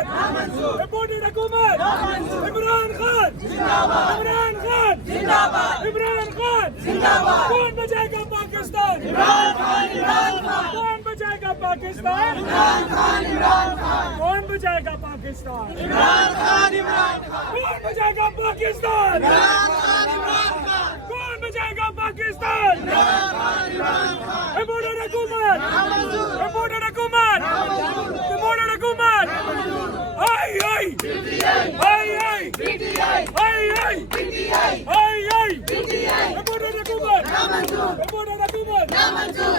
حکومت امپورٹڈ حکومت عمران خان عمران خان عمران خان کون بچائے گا پاکستان کون بچائے گا پاکستان کون بچائے گا پاکستان کون بچائے گا پاکستان کون بچائے گا پاکستان امپورٹڈ حکومت امپورٹڈ حکومت امپورٹڈ حکومت آئی آئی آئی آئی آئی آئی آئی آئی امپورٹڈ حکومت امپورٹڈ حکومت